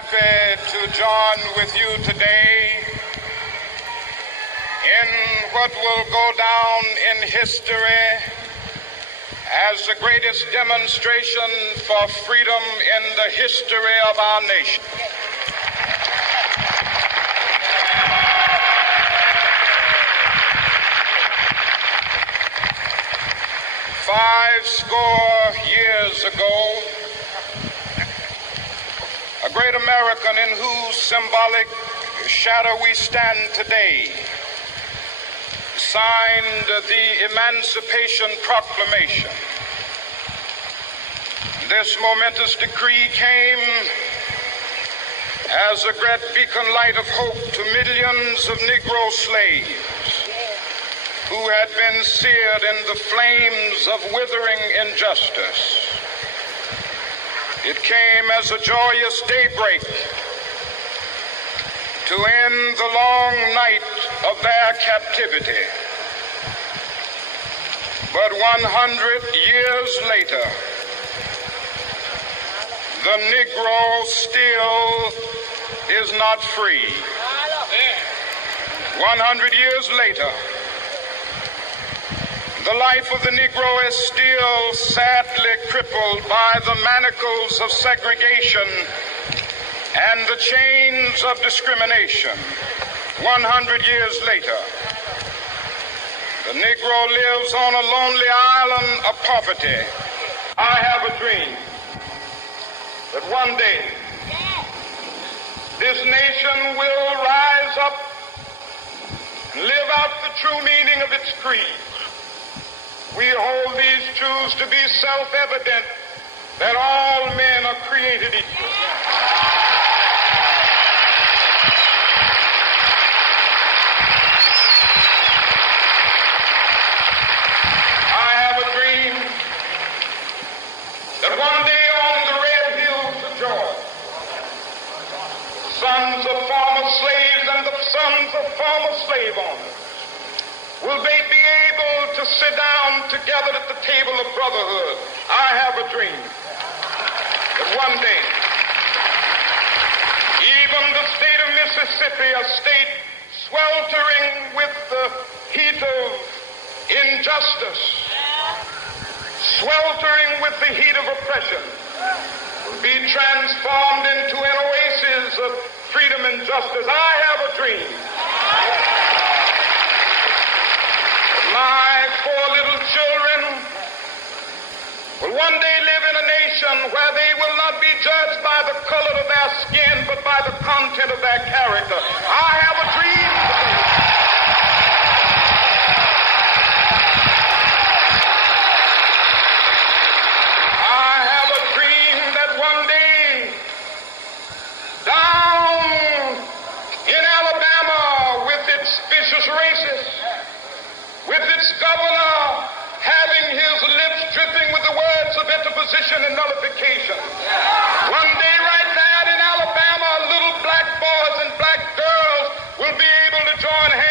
happy to join with you today in what will go down in history as the greatest demonstration for freedom in the history of our nation. Five score years ago, a great American in whose symbolic shadow we stand today signed the Emancipation Proclamation. This momentous decree came as a great beacon light of hope to millions of Negro slaves who had been seared in the flames of withering injustice. It came as a joyous daybreak to end the long night of their captivity. But 100 years later, the Negro still is not free. 100 years later, the life of the Negro is still sadly crippled by the manacles of segregation and the chains of discrimination. 100 years later, the Negro lives on a lonely island of poverty. I have a dream that one day this nation will rise up and live out the true meaning of its creed. We hold these truths to be self-evident, that all men are created equal. I have a dream that one day on the red hills of Georgia, the sons of former slaves and the sons of former slave owners will they be able to sit down together at the table of brotherhood. I have a dream that one day, even the state of Mississippi, a state sweltering with the heat of injustice, sweltering with the heat of oppression, will be transformed into an oasis of freedom and justice. I have a dream. My four little children will one day live in a nation where they will not be judged by the color of their skin, but by the content of their character. I have a dream today. I have a dream that one day, down in Alabama with its vicious racists, with its governor having his lips dripping with the words of interposition and nullification. One day right there in Alabama, little black boys and black girls will be able to join hands